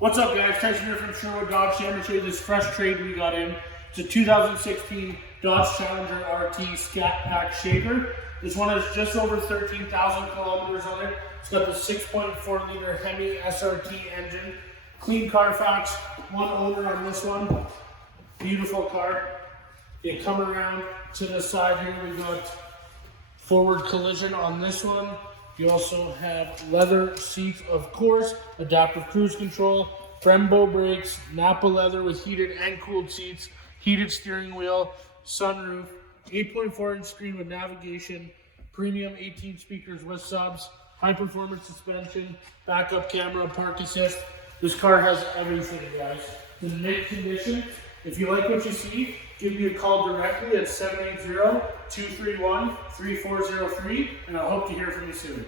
What's up, guys? Tyson here from Sherwood Dodge. I'm going to show you this fresh trade we got in. It's a 2016 Dodge Challenger RT Scat Pack Shaker. This one has just over 13,000 kilometers on it. It's got the 6.4 liter HEMI SRT engine. Clean Carfax, one owner on this one. Beautiful car. You come around to the side here, we got forward collision on this one. You also have leather seats, of course, adaptive cruise control, Brembo brakes, Nappa leather with heated and cooled seats, heated steering wheel, sunroof, 8.4-inch screen with navigation, premium 18 speakers with subs, high performance suspension, backup camera, park assist. This car has everything, guys. It's in mint condition. If you like what you see, give me a call directly at 780-231-3403, and I hope to hear from you soon.